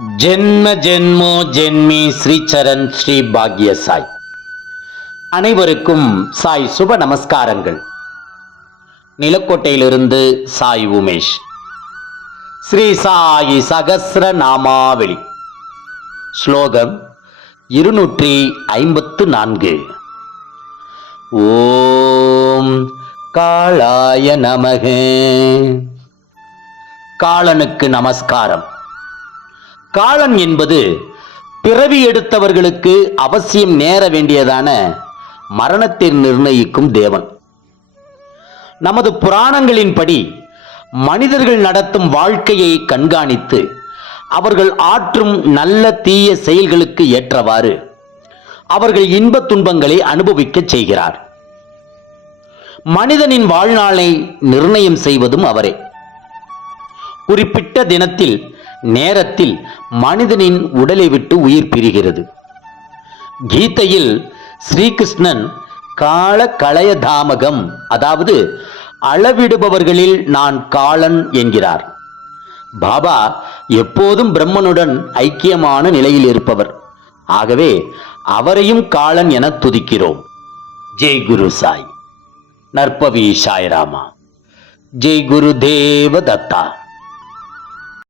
ஜென்ம ஜென்மோ ஜென்மி ஸ்ரீச்சரண் ஸ்ரீ பாக்ய சாய் அனைவருக்கும் சாய் சுப நமஸ்காரங்கள். நிலக்கோட்டையிலிருந்து சாய் உமேஷ். ஸ்ரீ சாயி சகசிர நாமாவளி. ஸ்லோகம் இருநூற்றி ஐம்பத்து நான்கு. ஓம் காளாய நமக. காளனுக்கு நமஸ்காரம். காலம் என்பது பிறவி எடுத்தவர்களுக்கு அவசியம் நேர வேண்டியதான மரணத்தை நிர்ணயிக்கும் தேவன். நமது புராணங்களின்படி மனிதர்கள் நடத்தும் வாழ்க்கையை கண்காணித்து அவர்கள் ஆற்றும் நல்ல தீய செயல்களுக்கு ஏற்றவாறு அவர்கள் இன்பத் துன்பங்களை அனுபவிக்கச் செய்கிறார். மனிதனின் வாழ்நாளை நிர்ணயம் செய்வதும் அவரே. குறிப்பிட்ட தினத்தில் நேரத்தில் மனிதனின் உடலை விட்டு உயிர் பிரிகிறது. கீதையில் ஸ்ரீகிருஷ்ணன் கால கலயதாமகம் அதாவது அளவிடுபவர்களில் நான் காளன் என்கிறார். பாபா எப்போதும் பிரம்மனுடன் ஐக்கியமான நிலையில் இருப்பவர். ஆகவே அவரையும் காளன் என துதிக்கிறோம். ஜெய் குரு சாய். நற்பவி சாய்ராமா. ஜெய் குரு தேவ தத்தா